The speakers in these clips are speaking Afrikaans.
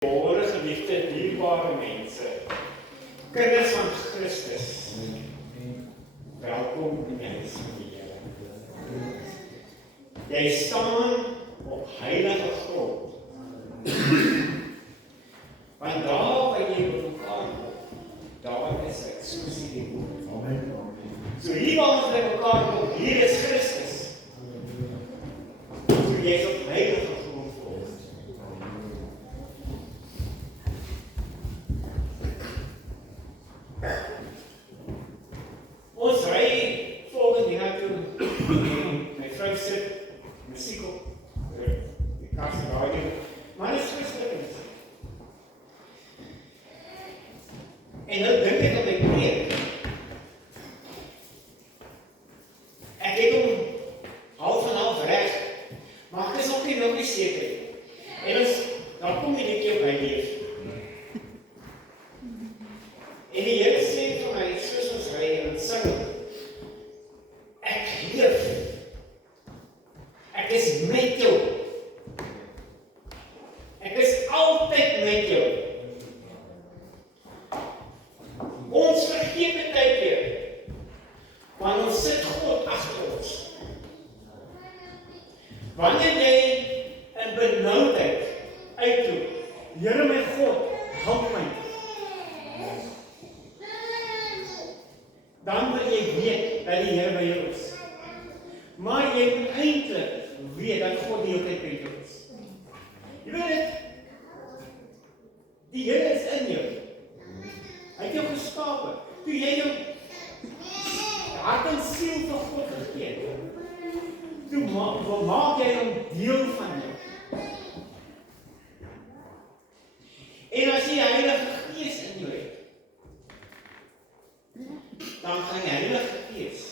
Môre geliefde dierbare mense, kinders van Christus, welkom in die huis van die Here. Jy staan op heilige grond. Want daar waar jy met mekaar kom, daar is ek, so sê die woord. So hier waar ons met mekaar kom, hier is Christus. So jy is op heilige grond. Ons ry volgende jaar toe, my vrou sit musiek op, die kast en radio, maar dit is Christelike musiek. En nou dink ek op my preek. Ek het hom half en half reg, maar ek is ook nie seker. En dan kom die liedjie op my leef. En die Here sê vir my, soos ons ry en sing, ek leef. Ek is met jou. Ek is altyd met jou. Ons vergeet baie keer, want ons sit God agter ons. Wanneer jy in benoudheid uitroep, Here my God, help my. Dan wil jy weet dat die Here by jou is. Maar jy moet eintlik weet dat God die hele tyd by jou is. Jy weet dit? Die Here is in jou. Hy het jou geskape. Toe jy jou hart en siel vir God gegee het, toe maak jy hom deel van jou. En as jy die Heilige Gees in jou het, dan gaan die Heilige Gees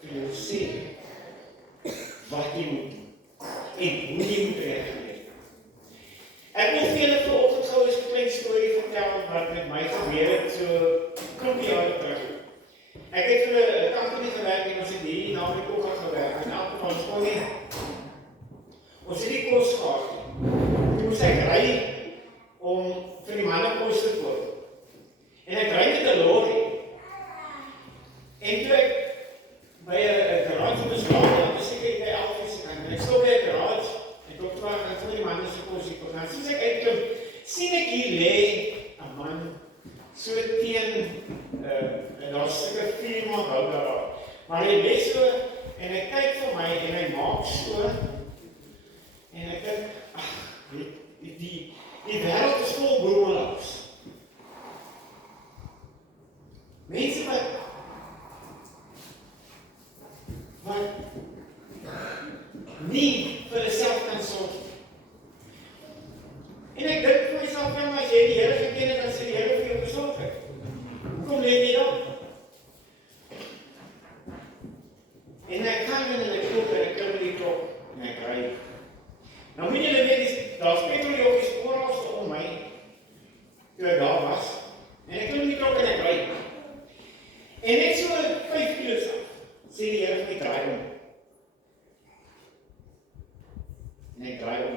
vir jou sê wat jy moet en hoe jy moet reageer. Ek wil vir julle vanoggend gou 'n klein storie vertel wat met my gebeur het so klomp jare terug. Ek het vir 'n company gewerk en ons het hier na die kos gewerk. En elke van ons kon nie. Ons het die kos gehad. Toe moes ek ry om vir die manne kos te koop. En ek ry met 'n lorry. En toe ek by 'n garage beslaag, dan is ek by Elvis en ek stop by 'n garage en tot waar ek vir die manne se kos koop. Nou soos ek uitkom, sien ek hier lê 'n man so teen 'n laaste firma hou daar. Maar hy lê so en hy kyk vir my en hy maak so en ek dink, ag, die wêreld is vol brommelaars. Mense wat nie vir jouself kan sorg. En ek dink vir myself, ja, maar as jy die Here geken het, dan sê die Here vir jou gesorg het. Hoekom leef jy dan? En ek kan in die klop en ek klim in die klop en ek ry. Nou moet julle weet, daar's petroljoggies oral om my, toe ek daar was, en ek klim in die klop en ek ry. En net so 5 kilos af, sê die Here vir my draai om. En ek draai om.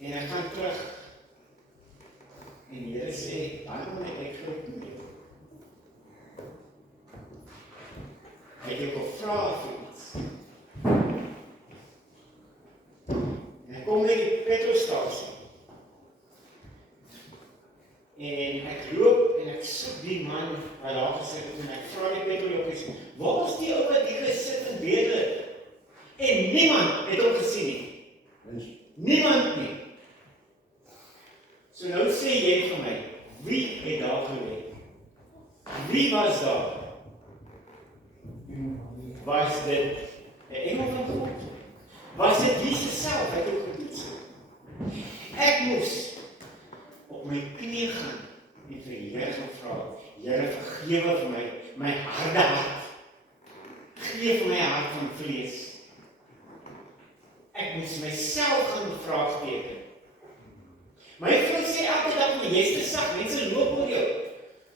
En ek gaan terug. En die Here sê, dan moet ek groot doen. Hy het jou gevra vir iets. En ek kom by die petrolstasie. En ek loop en ek soek die man wat daar gesit het en ek vra die petroljoggies, waar is die ou wat hier gesit en bedel? En niemand het hom gesien nie. Niemand nie. So nou sê jy vir my, wie het daar gelê? Wie was daar? Was dit 'n engel van God? Was dit Jesus self? Hy het ook gedoen so. Ek moes op my knie gaan en vir die Here gevra, Here vergewe vir my harde hart. Geef my hart van vlees. Ek moes myself gaan bevraagteken. My vrou sê elke dag, maar jy's te sag, mense loop oor jou.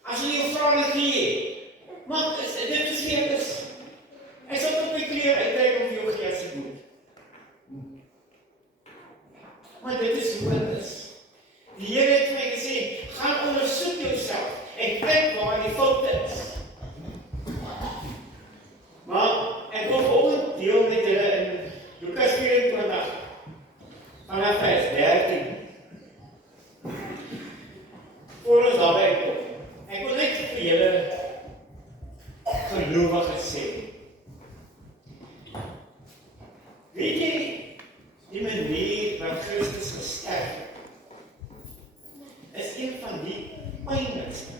As hulle jou vra, dan gee jy. Maar dit is nie, ek sal op my klere uitreik om vir jou gee as ek moet. Maar dit is hoe het is. Die Here het vir my gesê, gaan ondersoek jouself en kyk waar die fout is. Maar ek wil vanoggend deel met julle in Lukas 24 vanaf vers 13. Voor ons daarby kom. Ek wil net vir julle gelowiges sê. Weet jy, die manier wat Christus gesterf het, is een van die pynlikste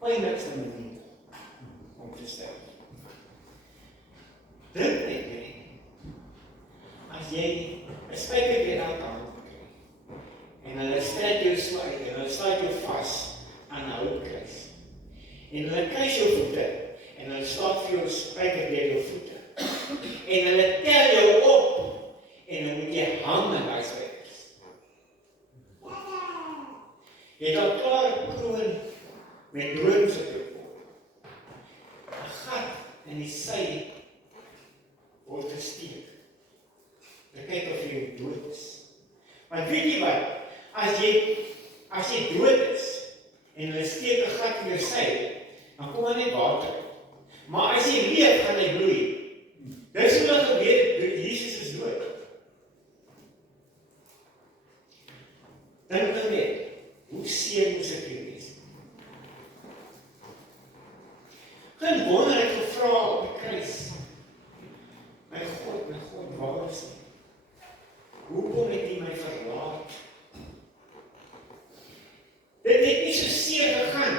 manier om te sterf. Dink net, as jy 'n spyker deur elke hand kry, en hulle strek jou so uit, en hulle sluit jou vas aan 'n houtkruis, en hulle kruis jou voete, en hulle slaap vir jou 'n spyker deur jou voete, en hulle tel jou op, en dan moet jy hang in daai spykers. Jy het al klaar kroon met droom gekry. 'n gat in die sy word gesteek. Dan kyk of jy dood is. Maar weet jy wat? As jy dood is, en hulle steek 'n gat in jou sy, dan kom daar net water uit. Maar as jy leef, gaan hy bloei. Dis hoe dan gebeur, Jesus is dood. Dink dan net, hoe seer moes ek wees? Geen wonder ek gevra op die kruis. My God, waar is U? Hoekom het U my verlaat? Dit het nie so seer gegaan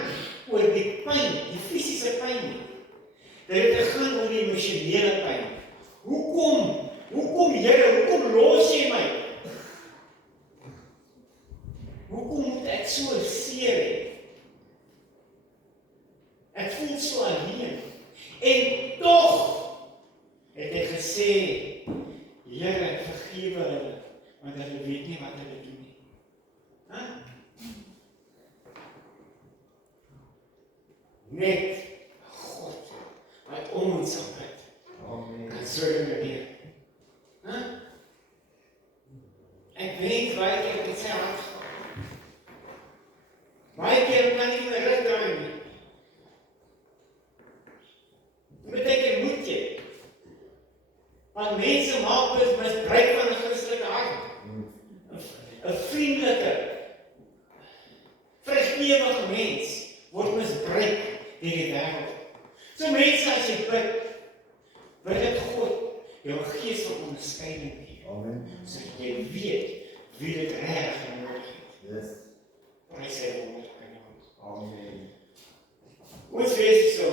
oor die pyn, die fisiese pyn nie. Dit het gegaan oor die emosionele pyn. Hoekom Here, hoekom los jy my? Hoekom moet ek so seer hê? Ek voel so alleen. En tog het hy gesê, Here, vergewe hulle, want hulle weet nie wat hulle doen nie. Net God wat om ons sal bid. Kan so gebeur. Ek weet baie keer dit sy hart gaan. Baie keer kan nie meer rug draai nie. Beteken moet jy. Want mense maak misbruik van 'n Christelike hart. 'n vriendelike, vrygewige mens word misbruik deur die wêreld. So mense, as jy bid dit God jou gees van onderskeiding gee. Amen. So jy weet wie dit regtig nodig het. Yes. Prys sy wonderlike naam. Amen. Ons lees so.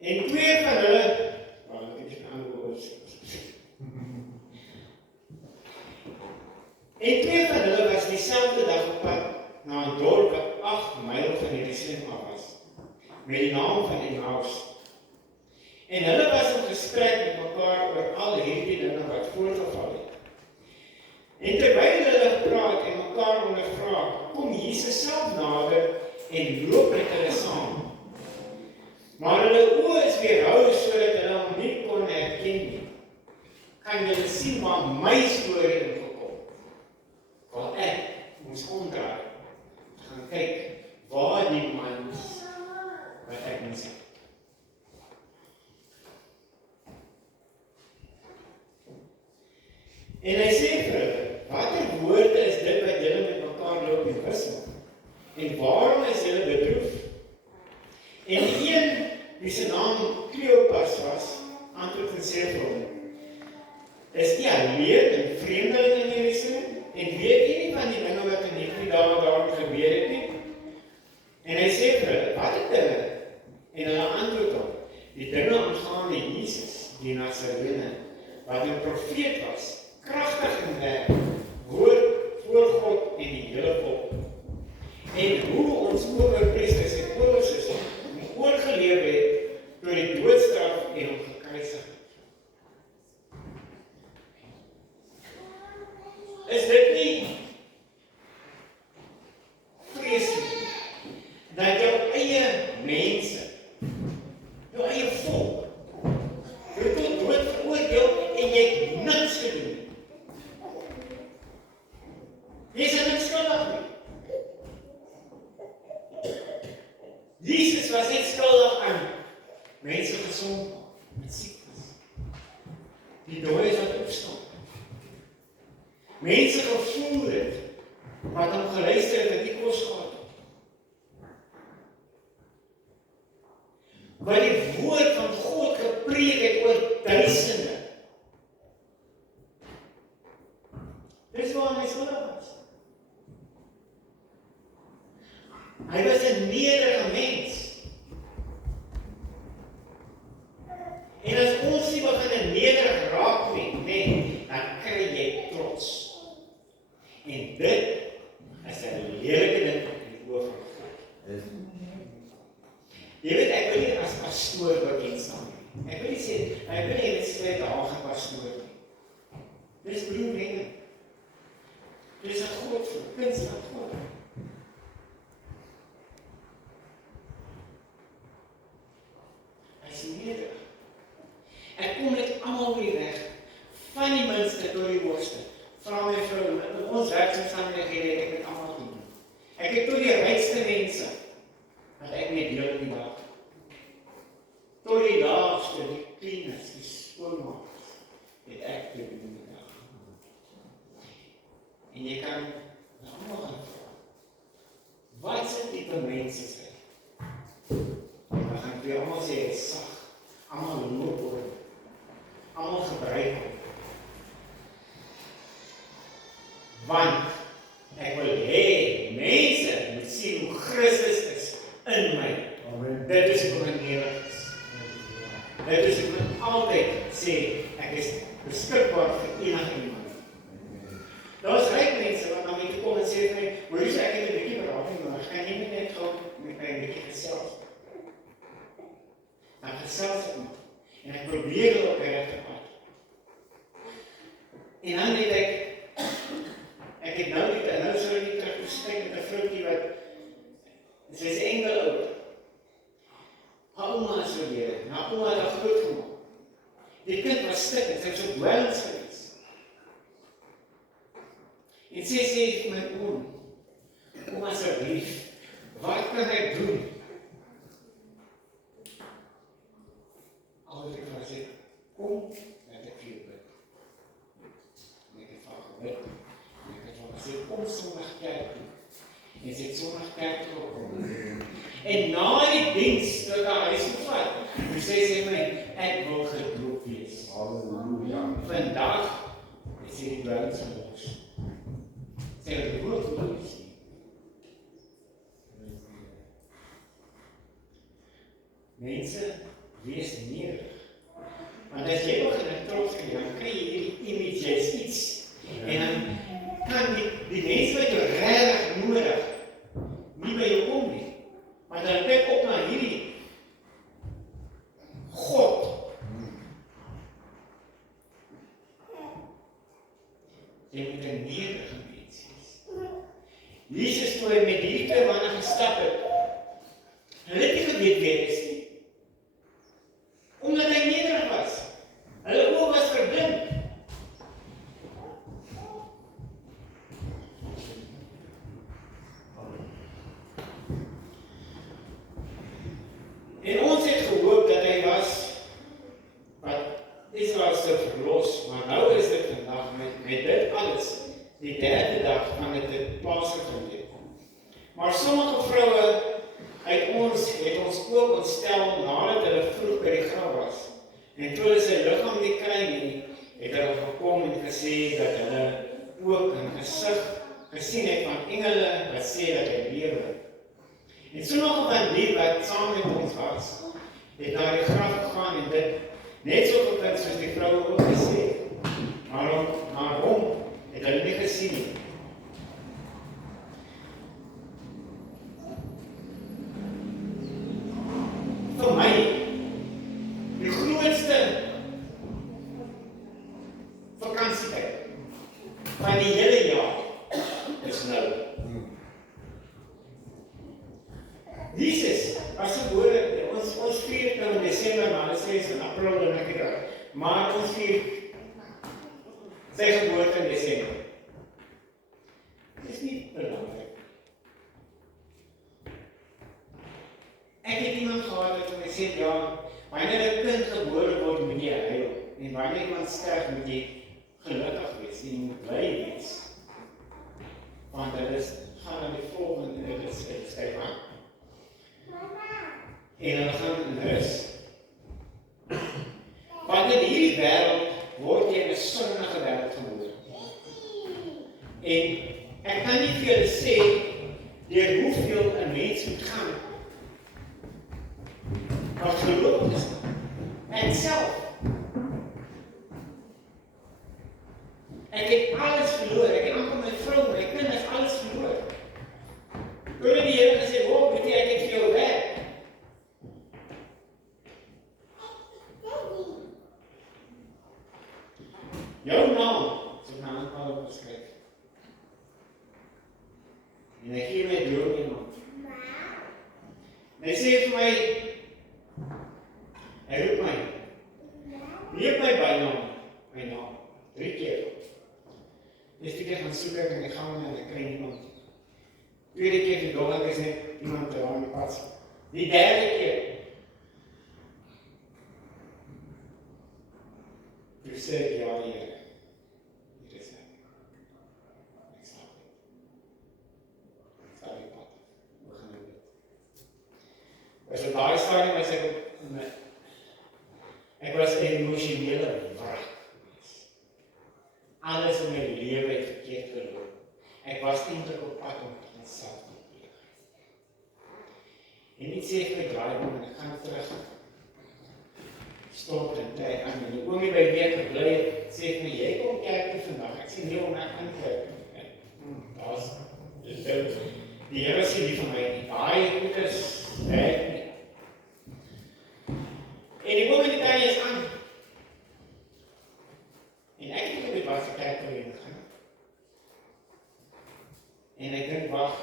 En twee van hulle, ek is en twee van hulle was dieselfde dag op pad na 'n dorp wat 8 myl van Jerusalem af was, met die naam van Emmaus. En hulle was in gesprek met mekaar oor al hierdie dinge wat voorgeval het. En terwyl hulle praat en mekaar ondervra, kom Jesus self nader en loop met hulle saam. Maar hulle oë is weerhou sodat hulle hom nie kon herken nie. Kan julle sien waar my storie ingekom? Waar ek moes omdraai, gaan kyk waar die man is wat ek moes sien. En hy sê vir hulle, watter woorde is dit wat julle met mekaar loop en wissel? En waarom is julle bedroef? En die een, wie sy naam Kleopas was, antwoord en sê vir hom, is nie alleen en vreemdeling in Jerusalem, en weet jy nie van die dinge wat in hierdie dae daar gebeur het nie? En hy sê vir hulle, wat het dinge? En hulle antwoord hom, die dinge aangaande Jesus, die Nazarene, wat 'n profeet was, kragtig in werk, woord voor God en die hele volk. En hoe ons owerpriesters en owerses hom oorgeleef het door die doodstraf en hom gekruisig het. Is dit nie vreeslik dat jou eie mense, jou eie volk, jou tot dood veroordeel en jy het niks gedoen nie? Die dooies wat opstaan. Mense gevoel het, wat hom geluister het, die kos gehad. Wat die woord van God gepreek het oor duisende. Dis waar hy skuldig was. Hy was 'n nederige mens. En as ons nie begin nederig raak nie, dan kry jy trots. En dit is 'n lelike ding in die oë van God. Jy weet, ek wil nie as pastoor bekend staan nie. Ek wil nie sê, ek wil nie net sê daar gaan pastoor nie. Dis bloedwenge. Dis 'n God vir kunst van God. Hy is nederig. Ek kom met almal weer weg, van die minste tot die hoogste. Vra my vrou, ons werksomstandighede het ek met almal gedoen. Ek het tot die rykste mense, wat ek mee deel in die dag. Tot die laagste, die cleaners, die skoonmakers, het ek te doen in die dag. En jy kan na almal gaan vra, wat se tipe mense is hy? Dan gaan ek vir almal sê, hy is sag, almal loop oor, almal gebruik hom. Want ek wil hê, mense moet sien hoe Christus is in my. Amen. Dit is hoe ek nederig is. Dit is hoe ek altyd sê, ek is beskikbaar vir enige iemand. Daar is ryk mense wat na my toe kom en sê vir my, Maurice, ek het 'n bietjie berating nodig, kan jy nie net gou met my 'n bietjie gesels? Dan gesels ek met, en ek probeer dit op die regte pad. En dan weet ek het nou sou ek nie terug gesprek met 'n vroukie wat, sy is enkel oud. Haar ouma is oorlede, haar ouma het haar groot gemaak. Die kind was stikkend, sy was op dwelms gewees. En sy sê vir my oom asseblief, wat kan ek doen? Al wat ek vir haar sê, kom, laat ek vir jou bid. En ek het vir haar gebid. En ek het vir haar gesê, kom Sondag kerk toe. En sy het Sondag kerk toe gekom. En na die diens, toe ek haar huis gevat, toe sê sy my, ek wil gedoop wees. Halleluja. Vandag is sy die dwelms gelos. Sy het die woord gedoop. Mense, wees nederig. Want as jy begin trots kry, dan kry jy hierdie image, jy is iets. En dan kan die mense wat jou regtig nodig, nie by jou kom nie. Want dan kyk op na hierdie God. Jy moet 'n nederige mens wees. Jesus toe hy met hierdie twee manne gestap het, hulle het nie geweet wie hy is nie. Omdat hy nederig was. Hulle oë was verblind. En ons het gehoop dat hy was wat Israel se verlos, maar nou is dit vandag met dit alles, die derde dag van dit plaasgevind het. Maar sommige vroue uit ons het ons ook ontstel nadat hulle vroeg by die graf was. En toe hulle sy liggaam nie kry nie, het hulle gekom en gesê dat hulle ook 'n gesig gesien het van engele wat sê dat hy lewe. En sommige van die wat saam met ons was, het na die graf gegaan en dit net so gevind soos die vroue ook gesê het. Maar hom het hulle nie gesien nie. Vir my, die grootste vakansietyd van die hele jaar is nou. Jesus was gebore, ons vier nou in Desember, maar dit sê in April en ek het, maar ons vier sy geboorte in Desember. Dit is nie belangrik. Ek het iemand gehad wat my sê, ja, wanneer 'n kind gebore word, moet jy huil. En wanneer iemand sterf, moet jy gelukkig wees, jy moet bly wees. Want hulle gaan aan die volgende skryf aan. En hulle gaan in rus. Want in hierdie wêreld word jy in 'n sondige wêreld gebore. En ek kan nie vir julle sê deur hoeveel 'n mens moet gaan wat geloof is en self. Ek het alles verloor, ek het amper my vrou, my kinders, alles verloor. Toe die Here gesê, "Wow, weet jy, ek het vir jou werk." Jou naam, so kan ek al beskryf. En hy gee my droom in hom. En hy sê vir my, hy roep my, leef my bynaam, my naam, 3 keer. Eerste keer gaan soek ek en ek gaan en ek kry niemand. Tweede keer die dog ek is net iemand te aan die pad. Die derde keer, toe sê ek, ja, Here, hier is ek. Ek stap dit. Ek stap die pad. We gaan dit. Was op daai stadium was ek was emosionele wrak. Alles in my lewe het verkeerd geloop. Ek was eintlik op pad om myself te leef. En nie sê ek my draai om en ek gaan terug. Stop en tyd aan en die oomie by wie ek gebly het, sê vir my, jy kom kerk toe vandag. Ek sê nee, om ek gaan kerk. Daar's die Here sê nie vir my nie. Daai goeders werk nie. En die oomie die tyd is aan. En ek het nie wat se kerk toe gaan. En ek dink, wag,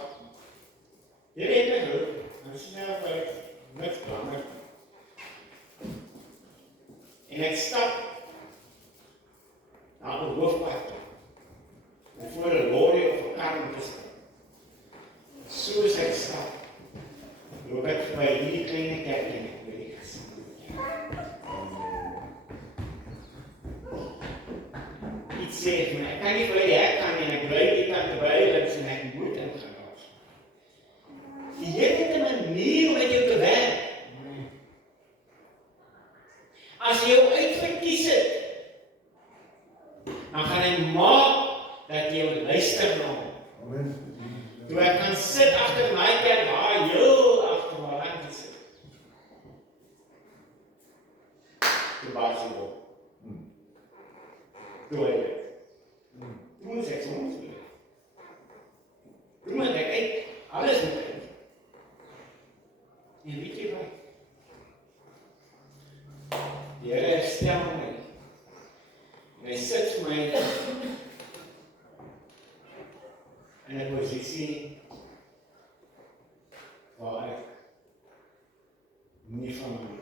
hier het my groep, en snel uit, niks belangrijk. En ek stap na die hoofpad toe, en voor een lorry of een kar moet stap. Soos ek stap, loop ek by hierdie kleine kerk en ek weet die gesien. Iets sê vir my, ek kan nie vir die hek gaan en ek bly die kant te byliks en ek moet ingaan. Die Here het 'n manier om met jou te werk. As jy jou uitverkies het, dan gaan hy maak dat jy jou luister na hom. Toe ek kan sit agter my kerk, waar heel agter my rand sit. Toe baas jy op. Toe hy het. Toe moet ek soms doen. Toe moet ek uit, alles moet uit. En weet jy wat? Die Here herstel my. En hy sit vir my in 'n posisie waar ek nie van my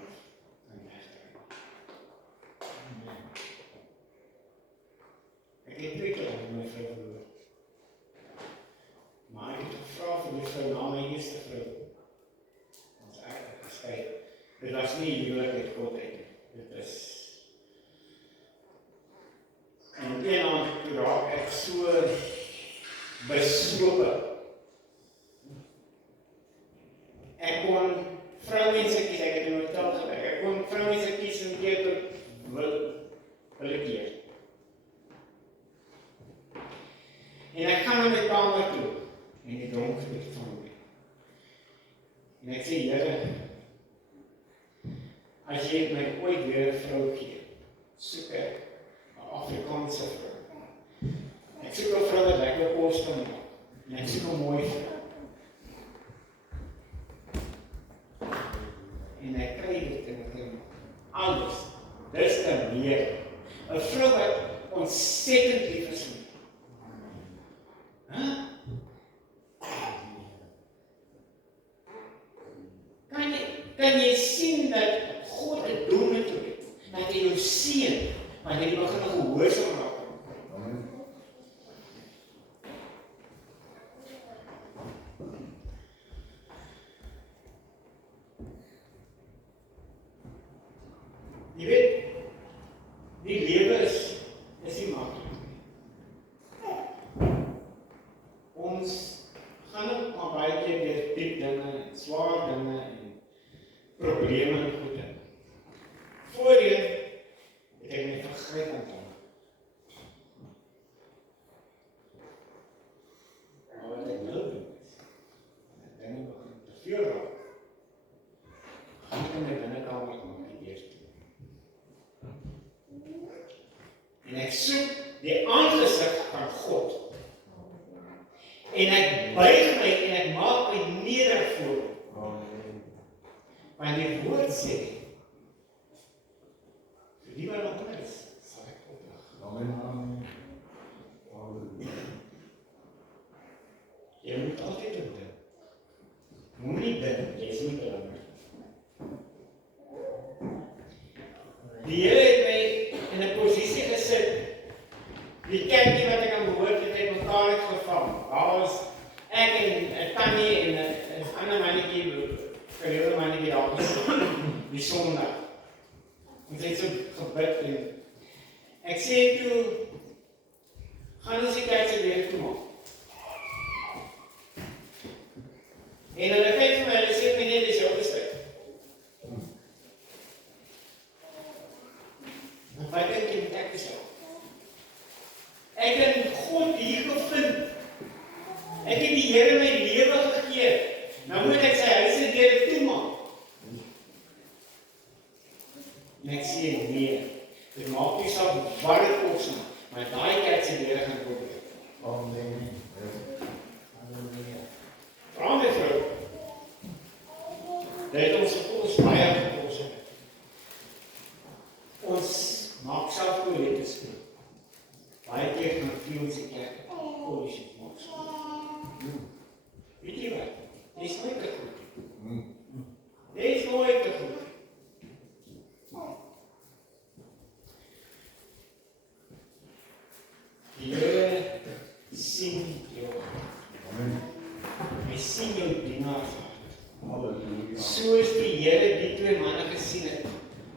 kan wegkry. Ek het 2 keer met my vrou verloor. Maar ek het gevra vir my vrou na my eerste vrou. Ons eigenlijk geskei. Dit was nie huwelik met God uit. Dit is. En een aand toe raak ek so beslope. Ek kon vroumense kies, ek het in 'n hotel gewerk. Ek kon vroumense kies en keer tot hulle keer. En ek gaan na my kamer toe en die donkerte van my. En ek sê, Here, as jy my ooit weer 'n vrou gee, soek ek 'n Afrikaanse vrou. Ek soek 'n vrou wat lekker kos kan maak. En ek soek 'n mooi vrou. En ek kry dit en ek dink, alles, dis dan meer. 'n Vrou wat ontsettend lief is vir my. Kan jy sien dat God 'n doel met jou het? Dat hy jou seën, maar jy begin gehoorsaam raak. Jy weet, die lewe is die aangesig van God. En ek buig my en ek maak my nederig voor hom. Want die woord sê, vir die wat nog onder is, sal ek oplig. Amen. Jy moet altyd op dit. Moenie dink, jy is nie belangrik. Die Here het my in 'n posisie gesit. Die kerkie wat ek aan behoort het mekaar het gevang. Daar was ek en Tannie en 'n ander mannetjie, gereelde mannetjie daar gesit, die Sondag. Ons het so gebid en ek sê toe, gaan ons die kerk se weer toe maak. En hulle kyk vir my, hulle sê my net, dis jou besluit. Wat dink jy moet ek besluit? Ek het God hier gevind. Ek het die Here my lewe gegee. Nou moet ek sy huise deur toemaak. En ek sê nee, dit maak nie saak wat dit kos nie, maar daai kerk se deure gaan oop. Amen. Vra my vrou. Dit het ons gekos, baie gekos. Ons maak self toilettes toe. Baie keer gaan ons die kerk polish maak. Weet jy wat? Dit is nooit te goed. Dit is nooit te goed. Die Here sien jou. Amen. Hy sien jou dienaars. Halleluja. Soos die Here die twee manne gesien het,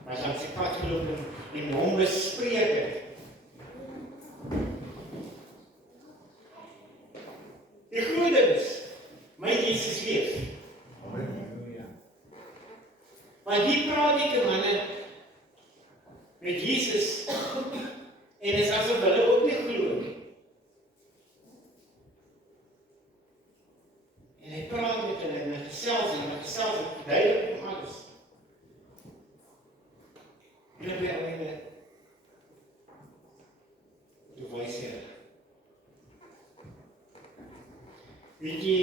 maar dan sy pad geloop en hom bespreek het. Die groot ding is, my Jesus leef. Amen. Maar die praatjie manne met Jesus en is asof hulle ook nie glo nie. En hy praat met hulle en hy gesels duidelik om alles. En op die einde, toe wys hy hulle. Weet jy,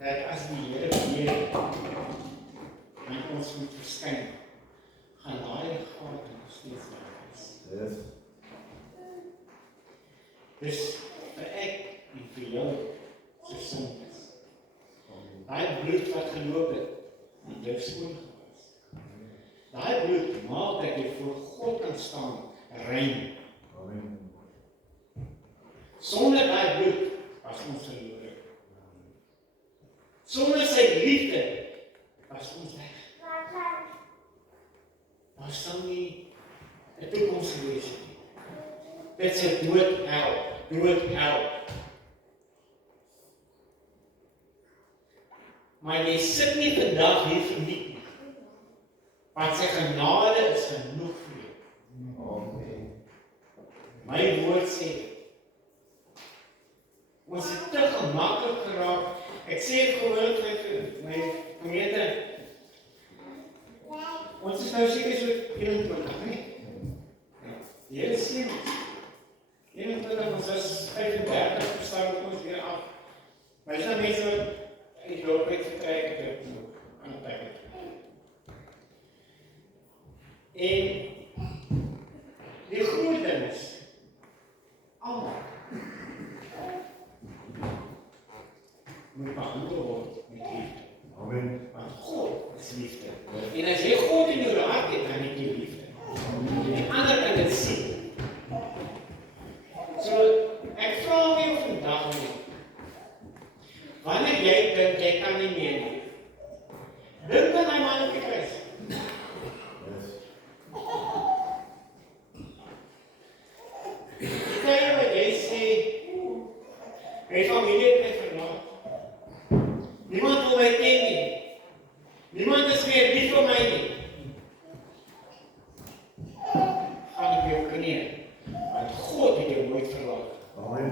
dat as die Here weer aan ons moet verskyn, gaan daai gate nog steeds daar wees. Yes. Dus vir ek en vir jou se sondes. Daai bloed wat geloop het, en dit skoon gewas. Daai bloed maak dat jy voor God kan staan, rein. Amen. Sonder daai bloed was ons verlore. Sonder sy liefde was ons weg. Daar sal nie 'n toekoms gewees het nie. Dit sê dood hel. Maar jy sit nie vandag hier vir niks nie. Want sy genade is genoeg vir jou. Amen. My woord sê, ons het te gemaklik geraak. Ek sê het gewoonlik vir my gemeente, ons is nou seker so 21, nie? Die Here sien ons. 21, ons is 35, verstaan ons weer af. Maar is nou mense wat in die dorp het vertrek het, aan die tyd. En die groot ding is, almal moet behandel word met liefde. Amen. Want God is liefde. En as jy God in jou hart het, dan het jy liefde. En ander kan dit sien. So, ek vra jou vandag nie, wanneer jy dink, jy kan nie meer nie, dink aan die man op die kruis. Yes. Kyk wat jy sê, my familie het my verlaat. Niemand wil my ken nie. Niemand is meer lief vir my nie. Gaan op jou knieë, want God het jou nooit verlaat. Amen.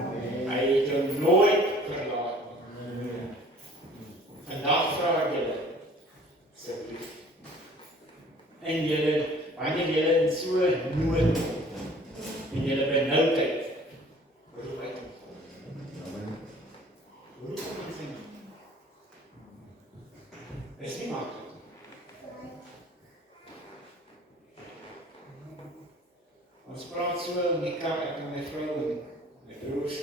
Hy het jou nooit verlaat. Vandag vra ek julle, asseblief. En julle, wanneer julle in so nood kom, en julle benoudheid broers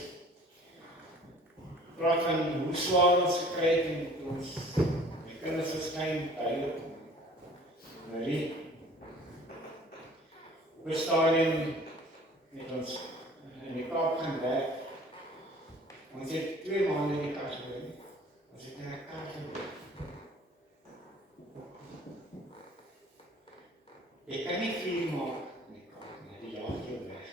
praat van hoe swaar ons gekry het en ons die kinders verskyn duidelik. Marie, op 'n stadium het ons in die Kaap gaan werk. Ons het 2 maande in die kar gewerk. Ons het in 'n kar gewerk. Jy kan nie vuur maak in die kar nie, die jaag jou weg.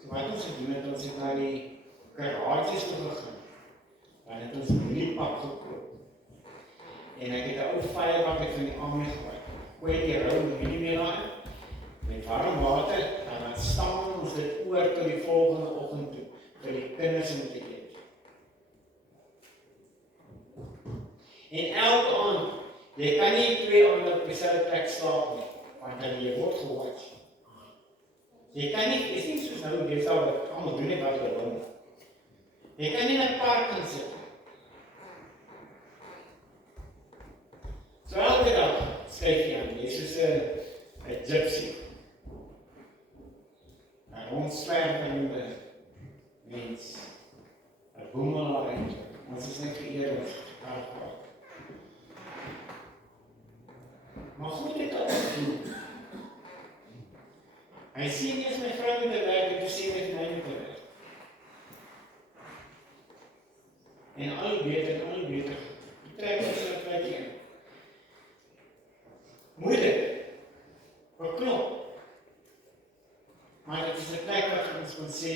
So wat ons gedoen het, ons het na die garages toe gegaan. Dan het ons 'n mieliepak gekoop. En ek het 'n ou firebak van die army gebruik. Gooi die rou mielie aan, met warm water, en dan staan ons dit oor tot die volgende oggend toe, vir die kinders om te eet. En elke aand, jy kan nie 2 aande op dieselfde plek slaap nie, want dan jy word gewatch. Jy kan nie, is nie soos nou, dit sal wat allemaal doen net wat hulle wil. Jy kan nie in 'n park gaan sit. So elke dag skryf jy aan, jy is soos 'n gypsy. En rondswervende mens, 'n boemelaar, ons is net geëer as kartpaard. Maar goed het al gedoen. Hy sien nie as my vrou met die werk, en toe sê hy my met die werk. En al hoe beter, die trek ons in 'n plekje in. Moeilik, verknop. Maar dit is 'n plek wat ons kon sê,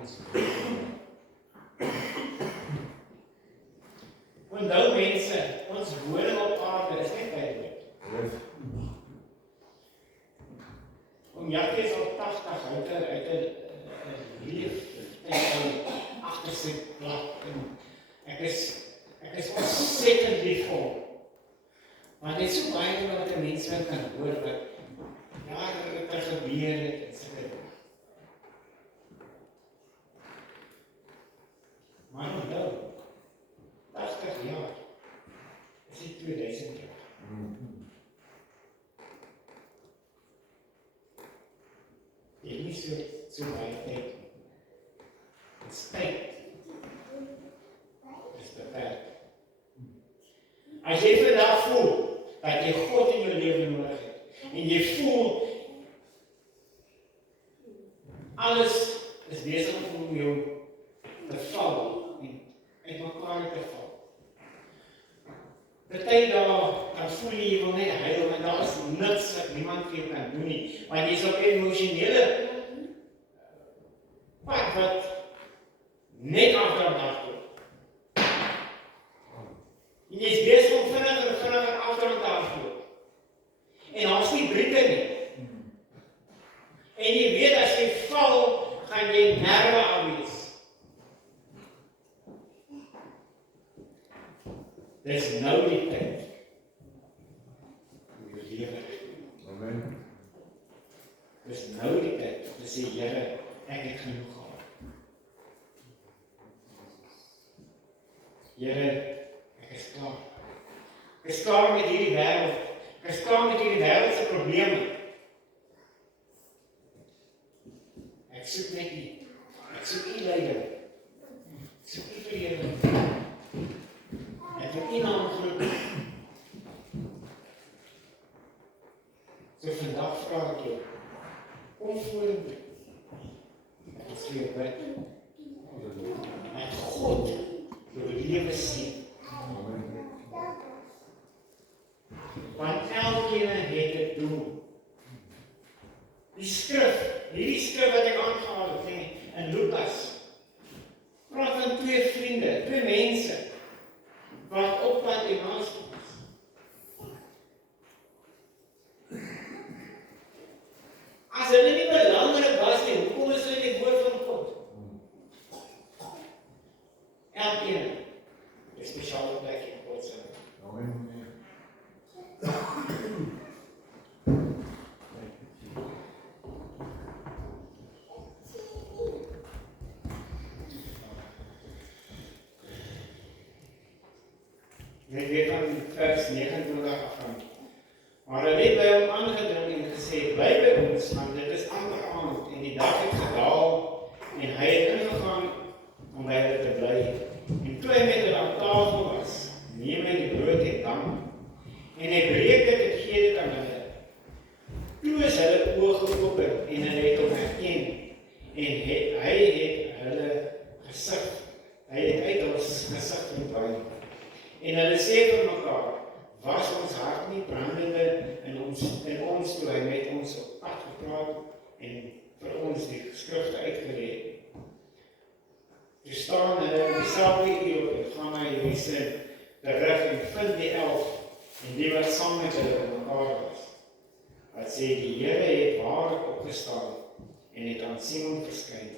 ons onthou mense, ons woning op aarde is net tydelik. Om Jackie is al 80, hy het 'n lief agter sy plat. Ek is ontsettend lief vir hom. Maar dit is so baie wat 'n mens wel kan hoor wat wat er gebeur het en so dit. Maar onthou, 80 jaar is dit 2000 jaar. Jy nie so baie tyd. Dit is tyd. Dit is beperk. As jy vandag voel dat jy God in jou lewe nodig het, en jy voel alles is besig om jou te val en uit mekaar te val. Party dan voel jy wil net huil, en daar is niks wat niemand vir jou kan doen nie, want jy is op 'n emosionele pad wat net afdraand toe. En jy is besig om vinniger afdraand te afloop. En daar is nie briewe nie. En jy weet as jy val, gaan jy nerve afwees. Dis nou die tyd om jou lewe. Amen. Dis nou die tyd om te sê, Here, ek het genoeg gehad. Here, ek is klaar. Ek is klaar met hierdie wêreld. Ek is klaar met hierdie wêreld se probleme. Ek soek net U. Ek soek U leiding. Ek soek U verheerliking. Ek wil U naam groot. So vandag vra ek jou, kom vorentoe. Ek is vir jou bid. En God jou lewe sien. Want elkeen het 'n doel. Die skrif, hierdie skrif wat ek aangehaal het in Lukas, praat van 2 vriende, 2 mense, wat op pad Emmaus was. As hulle nie belangrik was nie, hoekom is hulle die woord van God? Elkeen, 'n spesiale plek in God se. Amen. Ek weet van vers 29 af van. Maar hulle het by hom aangedring en gesê, bly by ons, want dit is amper aand en die dag het gedaal en hy het En hy het hulle gesig, hy het uit ons gesig verdwyn. En hulle sê vir mekaar, was ons hart nie brandende in ons toe hy met ons op pad gepraat en vir ons die skrifte uitgeleer. Toe staan hulle in dieselfde uur en gaan na Jerusalem terug en vind die 11 en die wat saam met hulle in mekaar was. Wat sê, die Here het waarlik opgestaan en het aan Simon verskyn.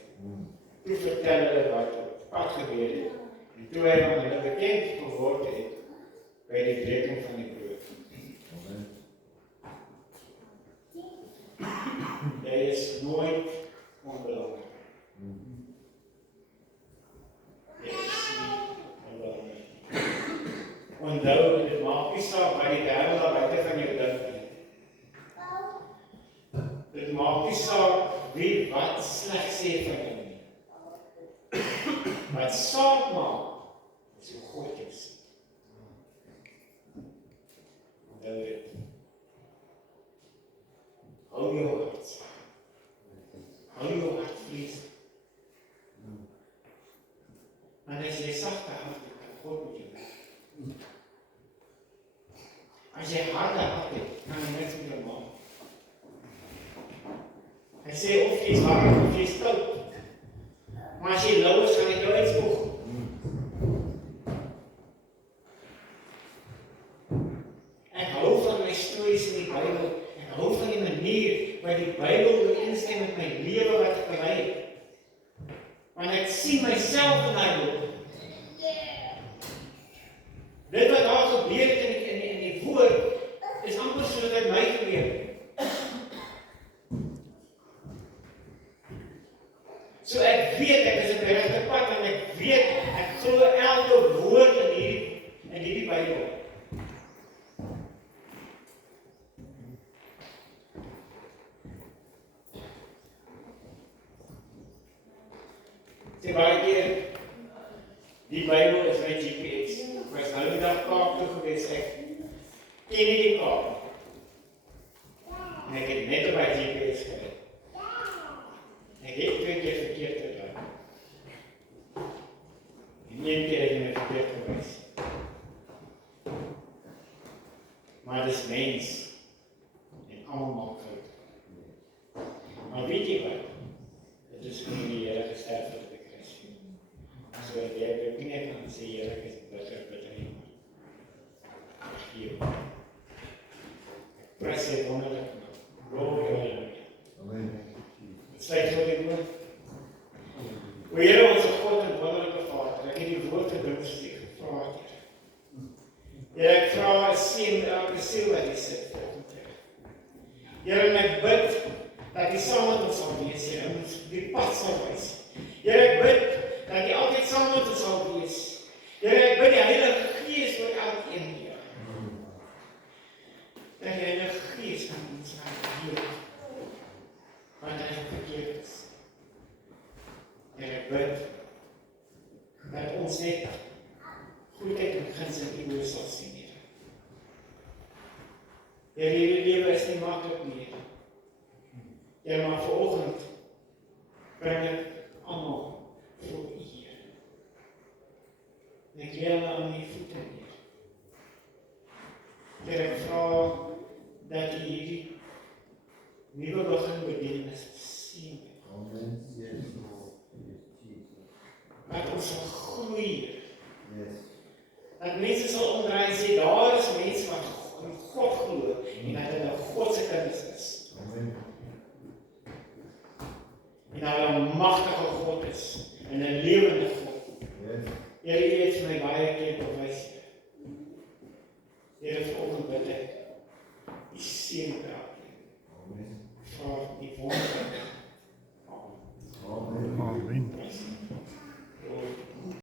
Toe vertel hulle wat op pad gebeur het en toe hy aan hulle bekend geword het by die breking van die brood. Jy is nooit onbelangrik. Jy is nie onbelangrik. Onthou, dit maak nie saak wat die wêreld daar buite van jou dink nie. Dit maak nie saak wie wat sleg sê van jou nie. Wat saak maak, is hoe God jou sien. Onthou dit. Hou jou hart. Hou jou hart vlees. Maar as jy sagte hart het, kan God met jou werk. As jy harde hart het, kan hy niks met jou maak. Hy sê of jy is hard of jy is stout. Maar as jy lauw is, gaan hy jou uitspoeg. Ek hou van my stories in die Bybel. Ek hou van die manier waar die Bybel ooreenstem met my lewe wat ek gelei het. Want ek sien myself in daai boek. Dit wat daar gebeur het in die woord, is amper so dat my gebeur. So ek weet, ek is op die regte pad, en ek weet, ek glo elke woord in hierdie Bybel. Sê baie keer, die Bybel is my GPS. Ek was nou die dag Kaap toe gewees, ek ken nie die Kaap. En ek het net op my GPS gereed. Ek het 2 keer verkeerd gedaan. En 1 keer het my verkeerd gewys. Maar dis mens. En almal maak fout. Maar weet jy wat? Dit is nie die Here gesterf het op die kruis. So jy het nie net aan sê Here is bitter nie. Ek gee jou. Ek prys jy wonderlik. Glory, hallelujah. Amen. Sluit voor die woord. O Here, onze God en wonderlijke Vader, ek het die woord te dinstig gevra het. Here, ek vra een seën met elke siel wat die sit volgend het. Here, en ek bid dat die saam met ons sal wees, Here, en ons die pad sal wys. Here, ek bid dat die altyd saam met ons sal wees. Here, ek bid die Heilige Gees vir elkeen, Here. Dat die Heilige Gees aan ons hart heel. Want hy verkeerd is. En ek bid dat ons net goedheid en guns in U sal sien, Here. Here, hierdie lewe is nie maklik nie. Here, maar vanoggend bring ek almal voor U, Here. En ek lê hulle aan U voete, Here. Here, ek vra dat U hierdie nuwe begin bediening sien. Amen. Yes. Dat ons sal groei. Yes. Dat mense sal omdraai en sê, daar is mense wat in God glo en dat hulle God se kinders is. Amen. En dat hulle 'n magtige God is en 'n lewende God. Yes. Here, U het vir my baie keer bewys. Here, vanoggend bid ek, U seën